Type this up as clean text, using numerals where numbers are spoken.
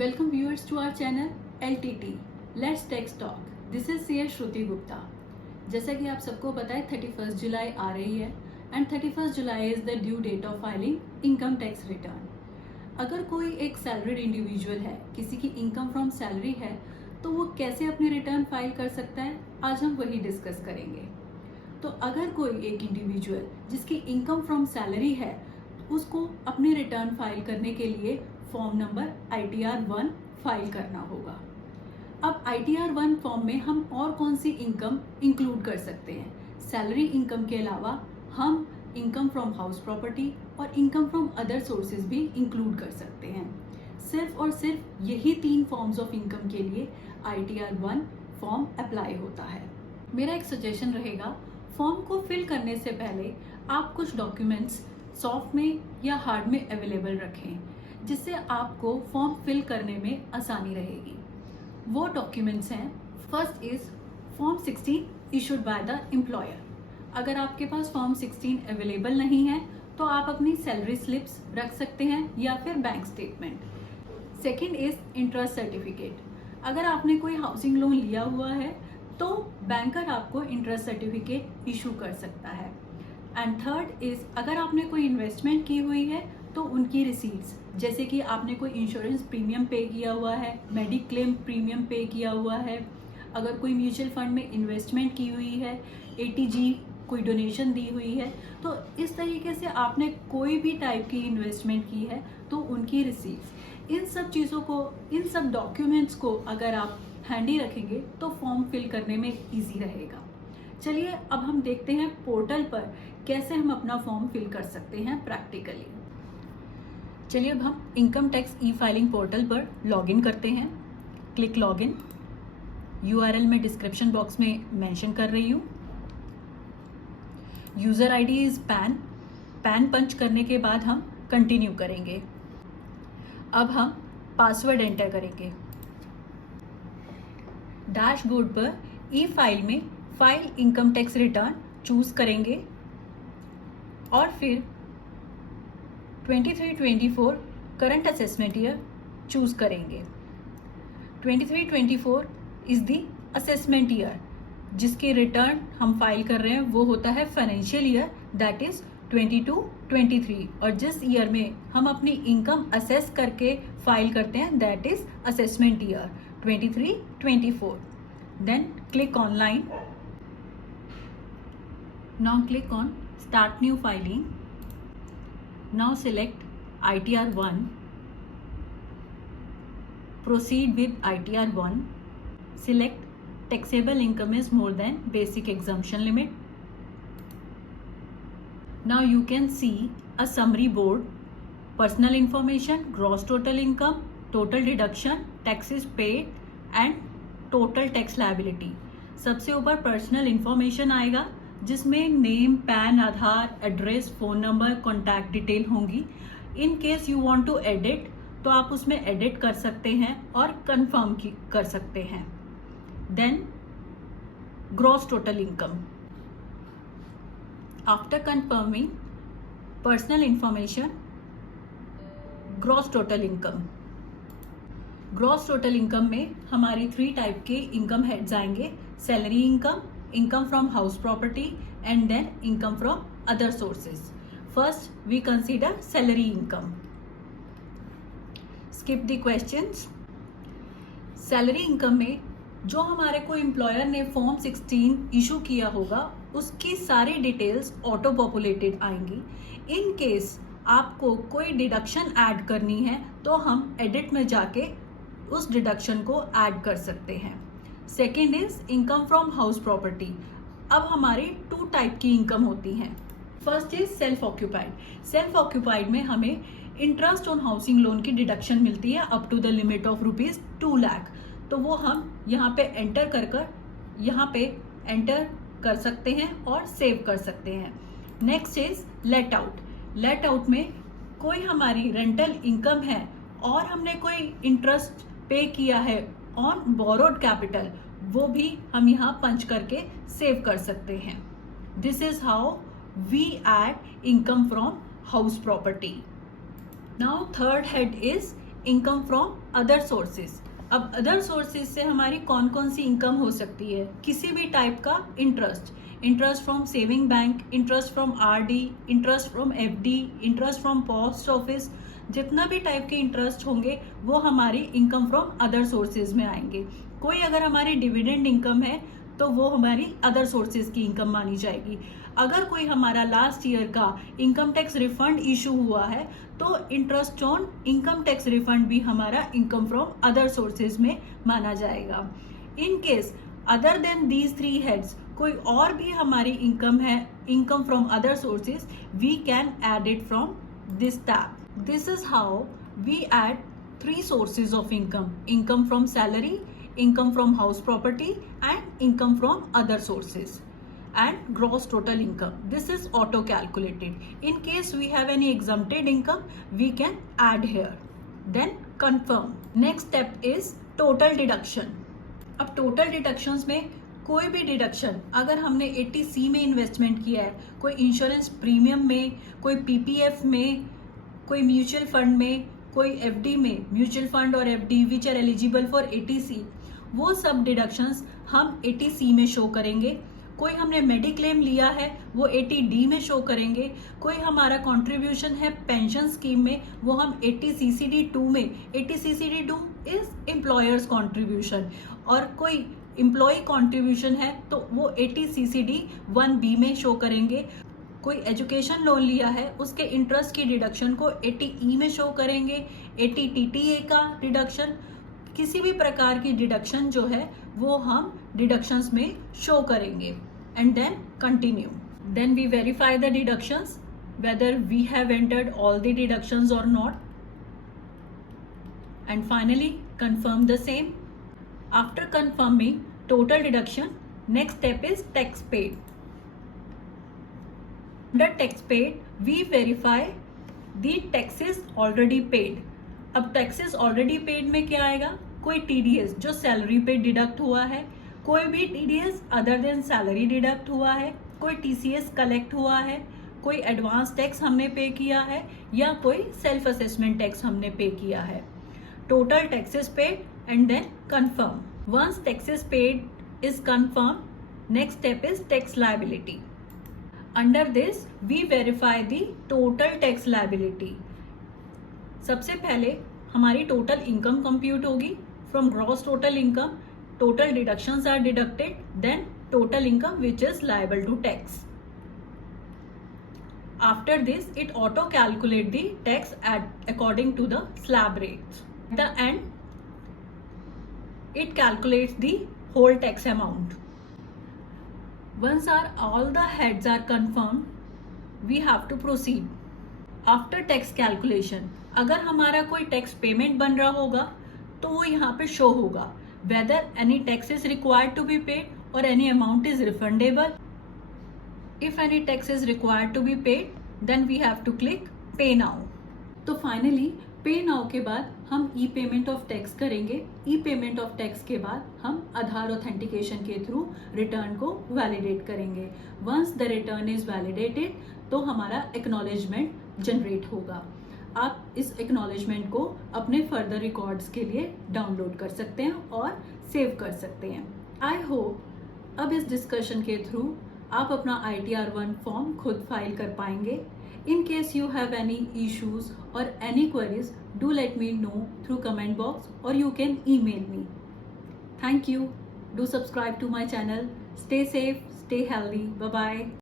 Welcome viewers to our channel LTT Let's Tax Talk. This is CA श्रुति गुप्ता. जैसा कि आप सबको पता है 31 जुलाई आ रही है and 31 July is the due date of filing income tax return. अगर कोई एक सैलरीड इंडिविजुअल है, किसी की इनकम फ्रॉम सैलरी है, तो वो कैसे अपनी रिटर्न फाइल कर सकता है, आज हम वही डिस्कस करेंगे. तो अगर कोई एक इंडिविजुअल जिसकी इनकम फ्रॉम सैलरी है, उसको अपनी रिटर्न फाइल करने के लिए फॉर्म नंबर ITR 1 फाइल करना होगा. अब ITR 1 फॉर्म में हम और कौन सी इनकम इंक्लूड कर सकते हैं? सैलरी इनकम के अलावा हम इनकम फ्रॉम हाउस प्रॉपर्टी और इनकम फ्रॉम अदर सोर्सेज भी इंक्लूड कर सकते हैं. सिर्फ और सिर्फ यही 3 फॉर्म्स ऑफ इनकम के लिए ITR 1 फॉर्म अप्लाई होता है. मेरा एक सजेशन रहेगा, फॉर्म को फिल करने से पहले आप कुछ डॉक्यूमेंट्स सॉफ्ट में या हार्ड में अवेलेबल रखें, जिससे आपको फॉर्म फिल करने में आसानी रहेगी. वो डॉक्यूमेंट्स हैं, first is form 16 issued by the employer. अगर आपके पास फॉर्म 16 अवेलेबल नहीं है तो आप अपनी सैलरी स्लिप्स रख सकते हैं या फिर bank statement. Second is interest certificate. अगर आपने कोई हाउसिंग लोन लिया हुआ है तो बैंकर आपको इंटरेस्ट सर्टिफिकेट इशू कर सकता है. एंड थर्ड इज अगर आपने कोई इन्वेस्टमेंट की हुई है तो उनकी रिसीट्स, जैसे कि आपने कोई इंश्योरेंस प्रीमियम पे किया हुआ है, मेडिक्लेम प्रीमियम पे किया हुआ है, अगर कोई म्यूचुअल फंड में इन्वेस्टमेंट की हुई है, ATG कोई डोनेशन दी हुई है, तो इस तरीके से आपने कोई भी टाइप की इन्वेस्टमेंट की है तो उनकी रिसीट्स, इन सब चीज़ों को, इन सब डॉक्यूमेंट्स को अगर आप हैंडी रखेंगे तो फॉर्म फिल करने में ईजी रहेगा. चलिए अब हम देखते हैं पोर्टल पर कैसे हम अपना फॉर्म फिल कर सकते हैं प्रैक्टिकली. चलिए अब हम income tax e filing portal पर लॉगिन करते हैं. Click login. URL में डिस्क्रिप्शन बॉक्स में मेंशन कर रही हूँ. यूज़र ID इज पैन पंच करने के बाद हम कंटिन्यू करेंगे. अब हम पासवर्ड एंटर करेंगे. डैशबोर्ड पर ई फाइल में file income tax return choose करेंगे और फिर 23-24 करंट असेसमेंट ईयर चूज करेंगे. 23-24 इज द असेसमेंट ईयर जिसकी रिटर्न हम फाइल कर रहे हैं, वो होता है फाइनेंशियल ईयर, दैट इज 22-23. और जिस ईयर में हम अपनी इनकम असेस करके फाइल करते हैं, that is assessment year 23-24. Then click online. Now click on start new filing. Now select ITR 1. Proceed with ITR 1. Select taxable income is more than basic exemption limit. Now you can see a summary board, personal information, gross total income, total deduction, taxes paid and total tax liability. सबसे ऊपर personal information आएगा जिसमें name, PAN, Aadhaar, address, phone number, contact detail होंगी. In case you want to edit तो आप उसमें edit कर सकते हैं और कंफर्म कर सकते हैं. Then gross total income. After confirming personal information, gross total income. Gross total income में हमारी 3 टाइप के इनकम हेड्स आएंगे: salary income, income from house property and then income from other sources. First we consider salary income. Skip the questions. Salary income में जो हमारे को employer ने form 16 issue किया होगा उसकी सारी डिटेल्स ऑटो पॉपुलेटेड आएंगी. इन केस आपको कोई डिडक्शन ऐड करनी है तो हम एडिट में जाके उस डिडक्शन को ऐड कर सकते हैं. Second is income from house property. अब हमारी 2 टाइप की इनकम होती हैं. First is self occupied. Self occupied में हमें इंटरेस्ट ऑन हाउसिंग लोन की डिडक्शन मिलती है up to the limit of ₹2 lakh. तो वो हम यहाँ पे यहाँ पे एंटर कर सकते हैं और सेव कर सकते हैं. Next is let out. Let out में कोई हमारी रेंटल इनकम है और हमने कोई इंटरेस्ट पे किया है ऑन बोरोड कैपिटल, वो भी हम यहाँ पंच करके सेव कर सकते हैं. This is how we add income from house property. Now third head is income from other sources. अब अदर सोर्सेज से हमारी कौन कौन सी इनकम हो सकती है? किसी भी टाइप का interest from saving bank, interest from RD, interest from FD, interest from post office, जितना भी टाइप के इंटरेस्ट होंगे वो हमारी इनकम फ्रॉम अदर सोर्सेज में आएंगे। कोई अगर हमारी डिविडेंड इनकम है तो वो हमारी अदर सोर्सेज की इनकम मानी जाएगी। अगर कोई हमारा लास्ट ईयर का इनकम टैक्स रिफंड इशू हुआ है तो interest on income tax refund भी हमारा इनकम फ्रॉम अदर सोर्सेज में माना जाएगा। In case other than these 3 heads कोई और भी हमारी इनकम है, income from other sources, we can add it from this tab. This is how we add 3 sources of income: income from salary, income from house property, and income from other sources, and gross total income. This is auto calculated. In case we have any exempted income, we can add here. Then confirm. Next step is total deduction. अब total deductions में कोई भी deduction, अगर हमने 80C में investment किया है, कोई इंश्योरेंस प्रीमियम में, कोई पीपीएफ में, कोई म्यूचुअल फंड में, कोई एफडी में, म्यूचुअल फंड और FD which are eligible for 80C, वो सब डिडक्शंस हम 80C में शो करेंगे। कोई हमने मेडिक्लेम लिया है वो 80D में शो करेंगे। कोई हमारा कंट्रीब्यूशन है पेंशन स्कीम में वो हम 80CCD2 में, 80CCD2 इज एम्प्लॉयर्स कंट्रीब्यूशन, और कोई एम्प्लॉय कंट्रीब्यूशन है तो वो 80CCD1B में शो करेंगे। कोई एजुकेशन लोन लिया है उसके इंटरेस्ट की डिडक्शन को 80E में शो करेंगे, 80TTA का डिडक्शन, किसी भी प्रकार की डिडक्शन जो है वो हम डिडक्शंस में शो करेंगे। And then continue. Then we verify the deductions whether we have entered all the deductions or not, and finally confirm the same. After confirming total deduction, next step is tax paid. Under tax paid, we verify the taxes already paid. अब taxes already paid में क्या आएगा? कोई TDS जो salary पे deduct हुआ है, कोई भी TDS other than salary deduct हुआ है, कोई TCS कलेक्ट हुआ है, कोई एडवांस टैक्स हमने पे किया है, या कोई सेल्फ असेसमेंट टैक्स हमने पे किया है। Total taxes paid and then confirm. Once taxes paid is confirm, next step is tax liability. Under this we verify the total tax liability. सबसे पहले हमारी टोटल इनकम कंप्यूट होगी। From gross total income total deductions are deducted, then total income which is liable to tax. After this, it auto calculate the tax according to the slab rates. At the end, it calculates the whole tax amount. Once all the heads are confirmed, we have to proceed. After tax calculation, अगर हमारा कोई tax payment बन रहा होगा तो वो यहाँ पे show होगा whether any tax is required to be paid or any amount is refundable. If any tax is required to be paid, then we have to click pay now. तो finally पे नाउ के बाद हम ई payment of tax करेंगे। ई payment of tax के बाद हम Aadhaar authentication के थ्रू रिटर्न को वैलिडेट करेंगे। Once the return is validated तो हमारा एक्नॉलेजमेंट जनरेट होगा। आप इस एक्नॉलेजमेंट को अपने फर्दर रिकॉर्ड्स के लिए डाउनलोड कर सकते हैं और सेव कर सकते हैं। आई होप अब इस डिस्कशन के थ्रू आप अपना ITR1 फॉर्म खुद फाइल कर पाएंगे। In case you have any issues or any queries, do let me know through comment box or you can email me. Thank you. Do subscribe to my channel. Stay safe, stay healthy. Bye bye.